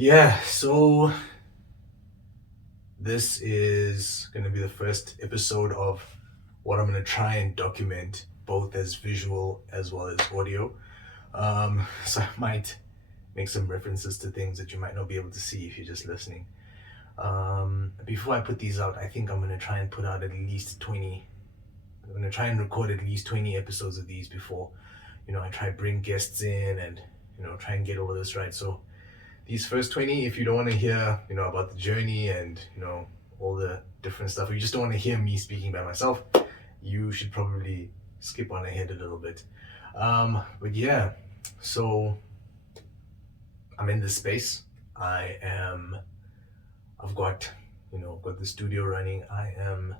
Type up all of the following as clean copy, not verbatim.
Yeah, so this is going to be the first episode of what I'm going to try and document, both as visual as well as audio. So I might make some references to things that you might not be able to see if you're just listening. Before I put these out, I think I'm going to try and put out at least 20. I'm going to try and record at least 20 episodes of these before, I try to bring guests in and, try and get all of this right. So these first 20, if you don't want to hear, about the journey and, all the different stuff, or you just don't want to hear me speaking by myself, you should probably skip on ahead a little bit. But yeah, so I'm in this space. I am, I've got, got the studio running. I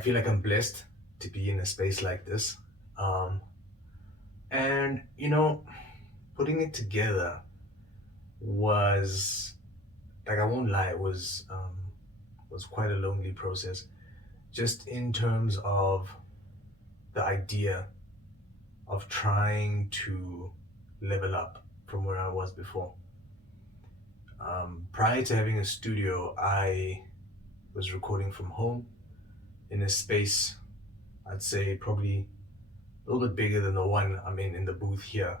feel like I'm blessed to be in a space like this. Um, and, putting it together was, like, I won't lie, it was quite a lonely process, just in terms of the idea of trying to level up from where I was before. Prior to having a studio, I was recording from home in a space, I'd say probably a little bit bigger than the one I'm in the booth here.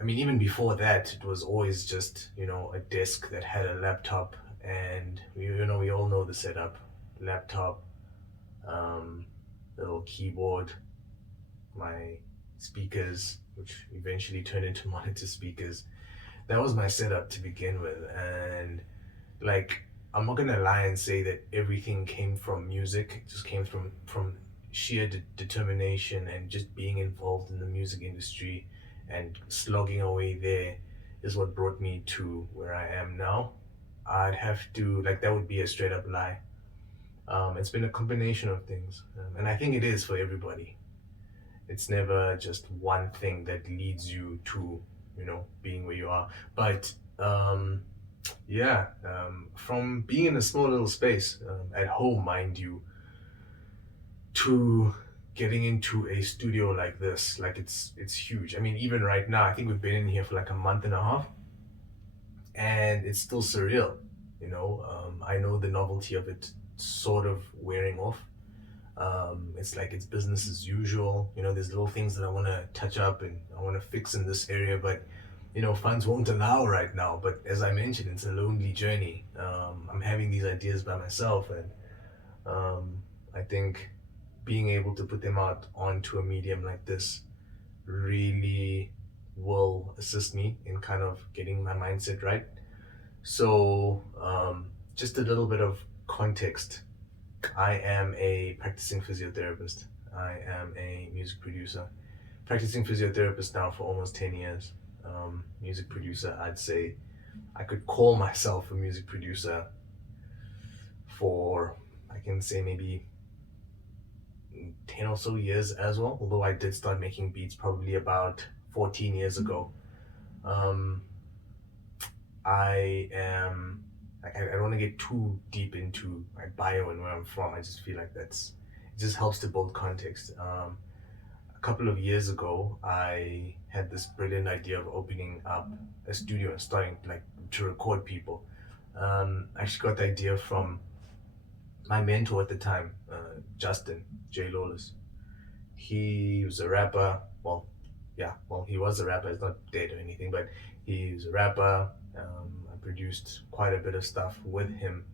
I mean, even before that, it was always just, a desk that had a laptop, and we all know the setup: laptop, um, little keyboard, my speakers, which eventually turned into monitor speakers. That was my setup to begin with, and like, I'm not gonna lie and say that everything came from music. It just came from sheer determination and just being involved in the music industry and slogging away there is what brought me to where I am now. I'd have to, like, that would be a straight up lie. It's been a combination of things, and I think it is for everybody. It's never just one thing that leads you to, being where you are. But yeah, from being in a small little space, at home, mind you, to getting into a studio like this, like, it's huge. I mean, even right now, I think we've been in here for like a month and a half, and it's still surreal. I know the novelty of it sort of wearing off. It's like it's business as usual. There's little things that I want to touch up and I want to fix in this area, but funds won't allow right now. But as I mentioned, it's a lonely journey. I'm having these ideas by myself, and I think being able to put them out onto a medium like this really will assist me in kind of getting my mindset right. So, just a little bit of context. I am a practicing physiotherapist. I am a music producer. Practicing physiotherapist now for almost 10 years. Music producer, I'd say I could call myself a music producer for, I can say, maybe 10 or so years as well, although I did start making beats probably about 14 years ago. Um, I am, I don't want to get too deep into my bio and where I'm from. I just feel like it just helps to build context. A couple of years ago, I had this brilliant idea of opening up a studio and starting, like, to record people. I actually got the idea from my mentor at the time, Justin J. Lawless. He was a rapper. Well, yeah, well, he was a rapper. He's not dead or anything, but he was a rapper. I produced quite a bit of stuff with him.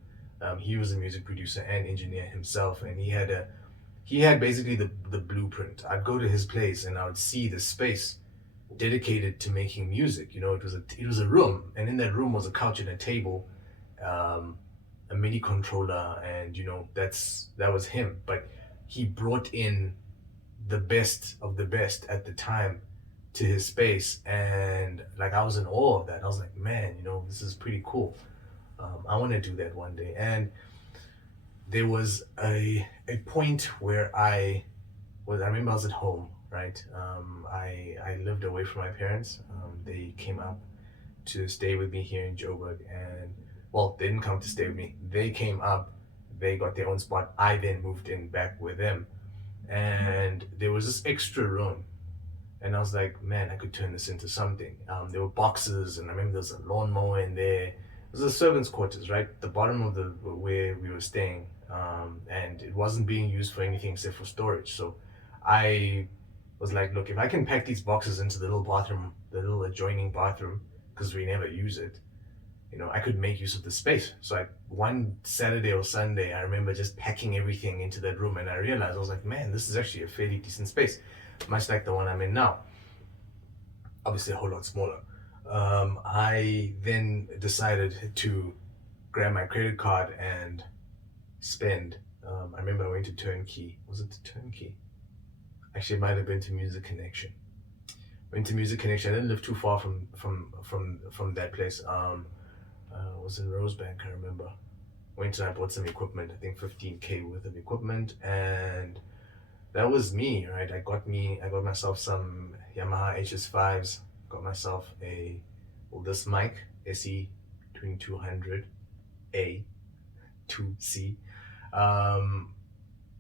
He was a music producer and engineer himself, and he had basically the blueprint. I'd go to his place and I would see the space dedicated to making music. It was a room, and in that room was a couch and a table, um, a MIDI controller, and that was him. But he brought in the best of the best at the time to his space, and like, I was in awe of that. I was like, man, this is pretty cool. I want to do that one day. And there was a point where I remember I was at home, right? I lived away from my parents. They came up to stay with me here in Joburg, and, well, they didn't come to stay with me. They came up, they got their own spot. I then moved in back with them, and there was this extra room, And I was like, man, I could turn this into something. There were boxes, and I remember there was a lawnmower in there. It was the servants' quarters, right? The bottom of the where we were staying, and it wasn't being used for anything except for storage. So I was like, look, if I can pack these boxes into the little bathroom, the little adjoining bathroom, because we never use it, I could make use of the space. So one Saturday or Sunday, I remember just packing everything into that room, and I realized I was like, man, this is actually a fairly decent space, much like the one I'm in now. Obviously, a whole lot smaller. I then decided to grab my credit card and spend. I remember I went to Turnkey. Was it the Turnkey? Actually, it might have been to Music Connection. Went to Music Connection. I didn't live too far from that place. Was in Rosebank, I remember. Went and I bought some equipment, I think 15K worth of equipment, and that was me, right? I got myself some Yamaha HS5s, got myself this mic, SE 2200A 2C,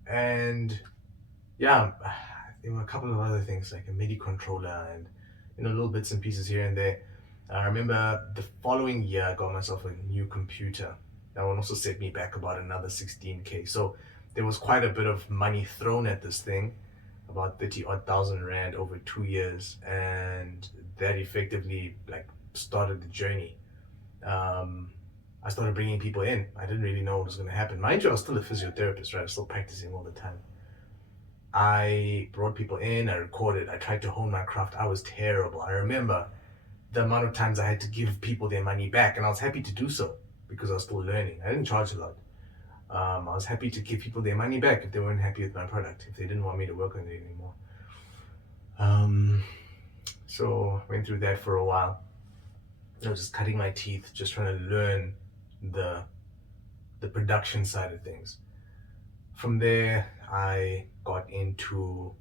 and yeah, there were a couple of other things like a MIDI controller and little bits and pieces here and there. I remember the following year I got myself a new computer. That one also set me back about another 16K. So there was quite a bit of money thrown at this thing, about 30 odd thousand rand over 2 years, and that effectively like started the journey. I started bringing people in. I didn't really know what was going to happen. Mind you, I was still a physiotherapist, right? I was still practicing all the time. I brought people in, I recorded, I tried to hone my craft. I was terrible. I remember the amount of times I had to give people their money back, and I was happy to do so because I was still learning. I didn't charge a lot. I was happy to give people their money back if they weren't happy with my product, if they didn't want me to work on it anymore. So went through that for a while. I was just cutting my teeth, just trying to learn the production side of things. From there, I got into,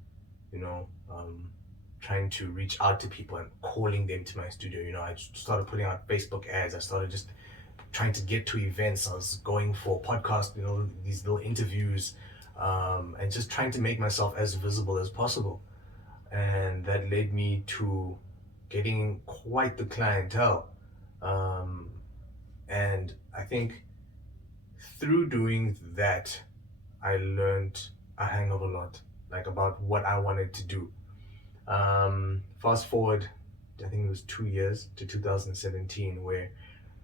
trying to reach out to people and calling them to my studio. I started putting out Facebook ads. I started just trying to get to events. I was going for podcasts, these little interviews, and just trying to make myself as visible as possible. And that led me to getting quite the clientele. And I think through doing that, I learned a hang of a lot, like about what I wanted to do. Fast forward, I think it was 2 years to 2017, where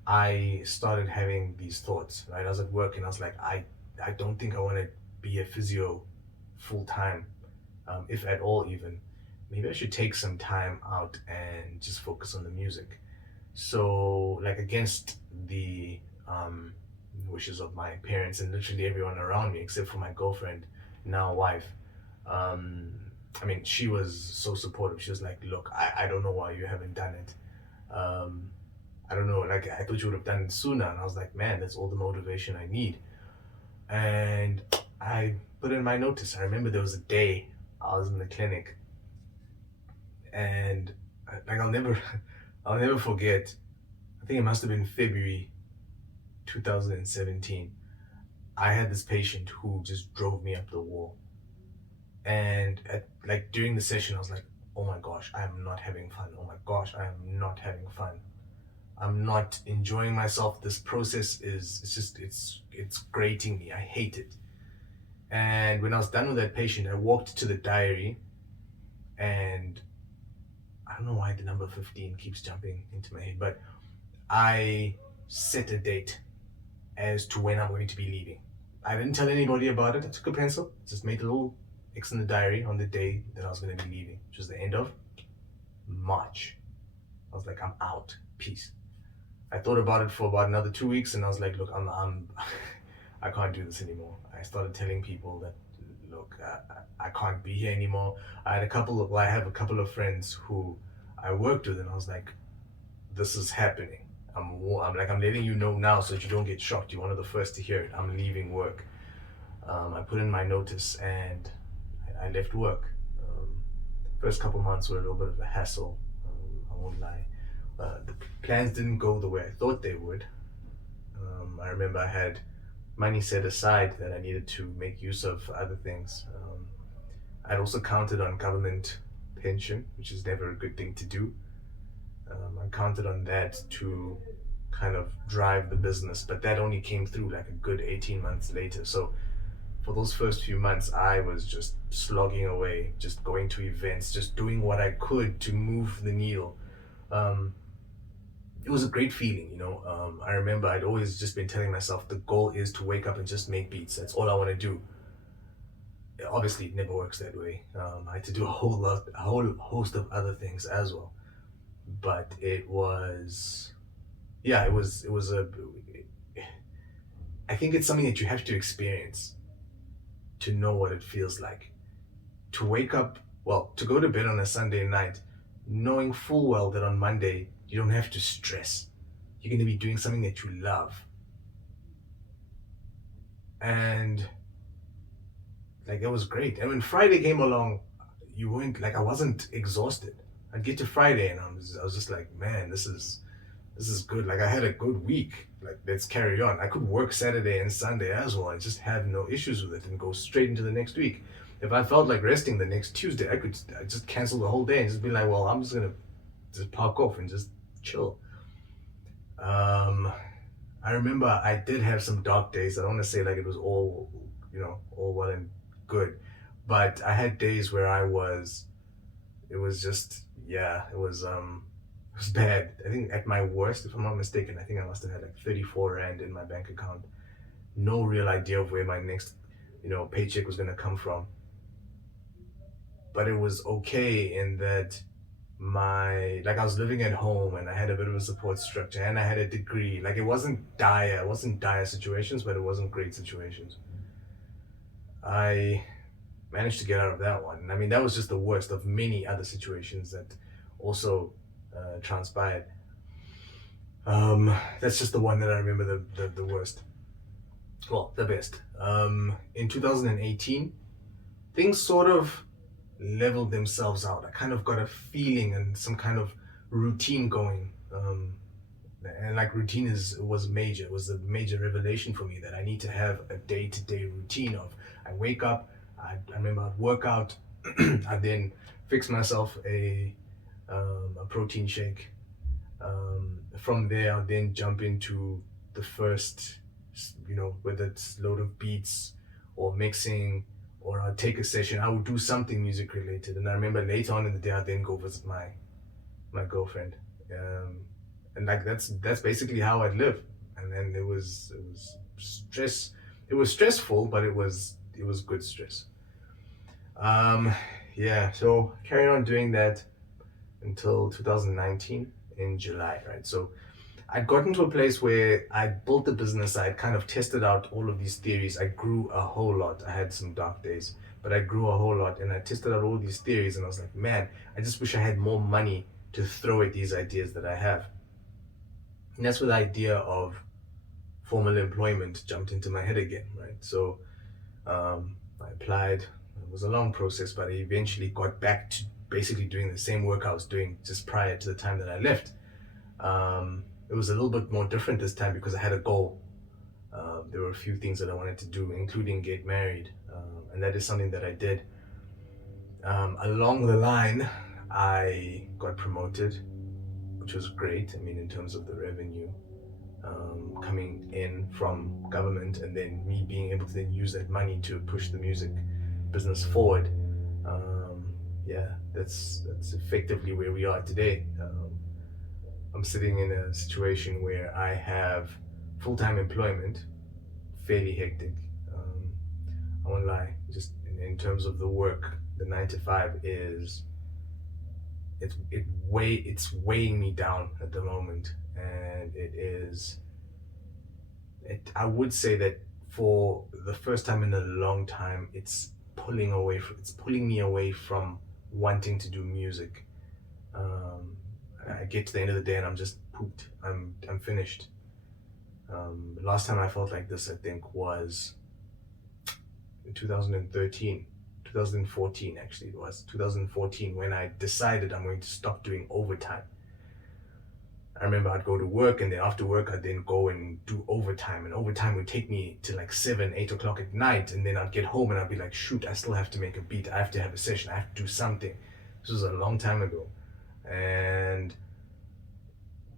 I started having these thoughts, right? I was at work and I was like, I don't think I want to be a physio full time, if at all even. Maybe I should take some time out and just focus on the music. So, like, against the wishes of my parents and literally everyone around me, except for my girlfriend, now wife. I mean, she was so supportive. She was like, look, I don't know why you haven't done it. I don't know, like, I thought you would have done it sooner. And I was like, man, that's all the motivation I need. And I put in my notice. I remember there was a day I was in the clinic, and like I'll never forget. I think it must have been February 2017. I had this patient who just drove me up the wall. And during the session, I was like, oh my gosh, I am not having fun. Oh my gosh, I am not having fun. I'm not enjoying myself. This process it's grating me. I hate it. And when I was done with that patient, I walked to the diary, and I don't know why the number 15 keeps jumping into my head, but I set a date as to when I'm going to be leaving. I didn't tell anybody about it. I took a pencil, just made a little X in the diary on the day that I was going to be leaving, which was the end of March. I was like, I'm out. Peace. I thought about it for about another 2 weeks, and I was like, look, I can't do this anymore. I started telling people that, look, I can't be here anymore. I have a couple of friends who I worked with, and I was like, this is happening. I'm letting you know now so that you don't get shocked. You're one of the first to hear it. I'm leaving work. I put in my notice and I left work. First couple months were a little bit of a hassle. I won't lie. The plans didn't go the way I thought they would. I remember I had money set aside that I needed to make use of for other things. I'd also counted on government pension, which is never a good thing to do. I counted on that to kind of drive the business, but that only came through like a good 18 months later. So for those first few months, I was just slogging away, just going to events, just doing what I could to move the needle. Um, it was a great feeling, you know. I remember I'd always just been telling myself the goal is to wake up and just make beats. That's all I want to do. Obviously, it never works that way. I had to do a whole host of other things as well. But it was, yeah, it was a. I think it's something that you have to experience to know what it feels like. To wake up, well, to go to bed on a Sunday night, knowing full well that on Monday you don't have to stress. You're going to be doing something that you love. And like, it was great. And when Friday came along, you weren't like, I wasn't exhausted. I'd get to Friday and I was just like, man, this is good. Like, I had a good week. Like, let's carry on. I could work Saturday and Sunday as well. I just had no issues with it and go straight into the next week. If I felt like resting the next Tuesday, I just cancel the whole day and just be like, well, I'm just gonna just park off and just chill. Um, I remember I did have some dark days. I don't want to say like it was all, you know, all well and good, but I had days where it was just, yeah, it was bad. I think at my worst, if I'm not mistaken, I think I must have had like 34 Rand in my bank account. No real idea of where my next, you know, paycheck was gonna come from. But it was okay in that like I was living at home and I had a bit of a support structure and I had a degree. Like, it wasn't dire situations, but it wasn't great situations. I managed to get out of that one. I mean, that was just the worst of many other situations that also transpired. That's just the one that I remember the worst. Well, the best. In 2018, things sort of leveled themselves out. I kind of got a feeling and some kind of routine going. And like, routine was major. It was a major revelation for me that I need to have a day-to-day routine of, I wake up, I remember I'd work out, I'd then fix myself a protein shake. From there, I'll then jump into the first, you know, whether it's load of beats or mixing, or I'll take a session. I would do something music related. And I remember later on in the day, I'd then go visit my girlfriend. And like, that's basically how I'd live. And then it was stress. It was stressful, but it was good stress. Um, yeah. So carried on doing that until 2019 in July, right? So I'd gotten to a place where I built the business. I had kind of tested out all of these theories. I grew a whole lot. I had some dark days, but I grew a whole lot and I tested out all these theories. And I was like, man, I just wish I had more money to throw at these ideas that I have. And that's where the idea of formal employment jumped into my head again, right? So I applied. It was a long process, but I eventually got back to basically doing the same work I was doing just prior to the time that I left. It was a little bit more different this time because I had a goal. There were a few things that I wanted to do, including get married, and that is something that I did. Along the line, I got promoted, which was great. I mean, in terms of the revenue coming in from government, and then me being able to then use that money to push the music business forward. Yeah, that's effectively where we are today. I'm sitting in a situation where I have full-time employment, fairly hectic. I won't lie, just in terms of the work, the 9 to 5 is it's weighing me down at the moment, and I would say that for the first time in a long time, it's pulling me away from wanting to do music. I get to the end of the day and I'm just pooped. I'm finished. Last time I felt like this, I think, was in 2013, 2014 actually. It was 2014 when I decided I'm going to stop doing overtime. I remember I'd go to work, and then after work I'd then go and do overtime, and overtime would take me to like 7, 8 o'clock at night, and then I'd get home and I'd be like, shoot, I still have to make a beat, I have to have a session, I have to do something. This was a long time ago. And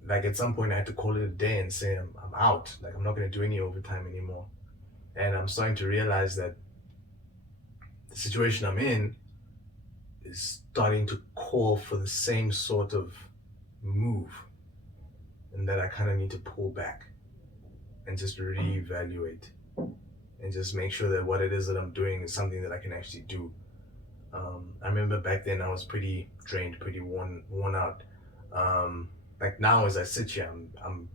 like at some point I had to call it a day and say I'm out. Like I'm not going to do any overtime anymore. And I'm starting to realize that the situation I'm in is starting to call for the same sort of move, and that I kind of need to pull back and just reevaluate and just make sure that what it is that I'm doing is something that I can actually do. I remember back then I was pretty drained, pretty worn out. Like now, as I sit here, I'm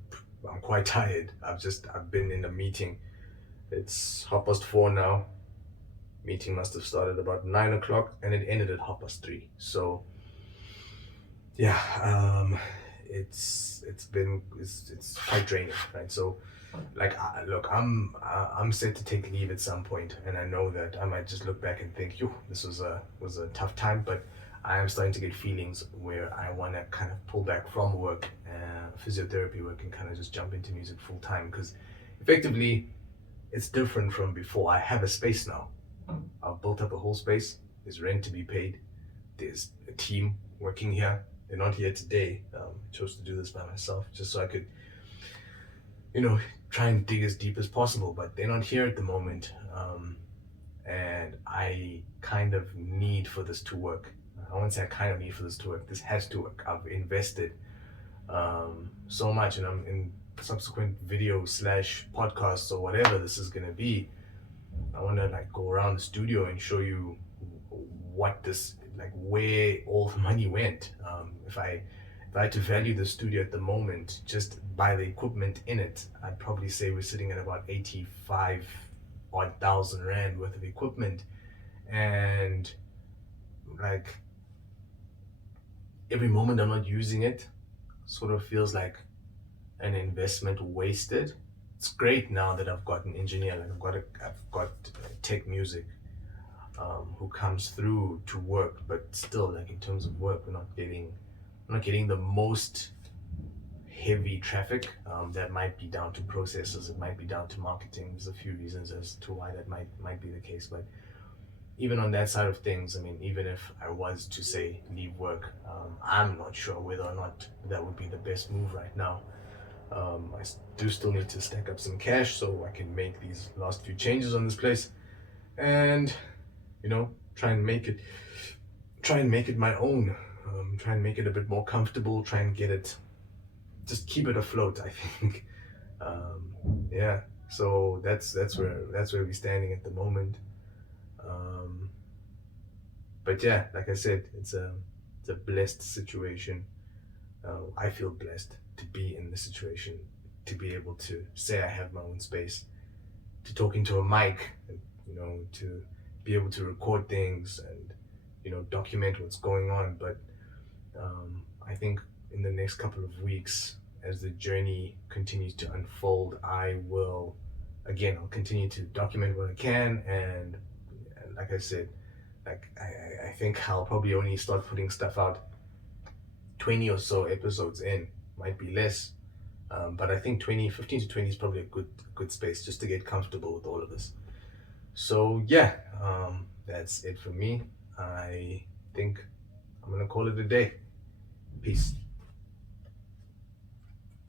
quite tired. I've been in a meeting. It's 4:30 now. Meeting must have started about 9 o'clock, and it ended at 3:30. So yeah, it's quite draining, right? So like look, I'm set to take leave at some point, and I know that I might just look back and think, "Yo, this was a tough time," but I am starting to get feelings where I want to kind of pull back from work, physiotherapy work, and kind of just jump into music full time because effectively it's different from before. I have a space now. I've built up a whole space. There's rent to be paid. There's a team working here. They're not here today. I chose to do this by myself just so I could, you know, try and dig as deep as possible. But they're not here at the moment, and I kind of need for this to work. I won't say I kind of need for this to work. This has to work. I've invested so much, and I'm in subsequent videos slash podcasts or whatever this is gonna be. I want to like go around the studio and show you what this like where all the money went. If I had to value the studio at the moment just by the equipment in it, I'd probably say we're sitting at about 85 odd thousand rand worth of equipment, and like every moment I'm not using it sort of feels like an investment wasted. It's great now that I've got an engineer, like I've got tech music who comes through to work, but still, like in terms of work, we're not getting the most heavy traffic. That might be down to processes, it might be down to marketing. There's a few reasons as to why that might be the case, but even on that side of things, I mean, even if I was to say leave work, I'm not sure whether or not that would be the best move right now. I do still need to stack up some cash so I can make these last few changes on this place, and try and make it my own. Try and make it a bit more comfortable. Try and just keep it afloat. I think. Yeah. So that's where we're standing at the moment. Um, but yeah, like I said, it's a blessed situation. I feel blessed to be in this situation, to be able to say I have my own space, to talk into a mic, and, to be able to record things and, document what's going on. But I think in the next couple of weeks, as the journey continues to unfold, I'll continue to document what I can. And like I said, like I think I'll probably only start putting stuff out 20 or so episodes in, might be less. But I think 15 to 20 is probably a good space just to get comfortable with all of this. So yeah, that's it for me. I think I'm gonna call it a day. Peace.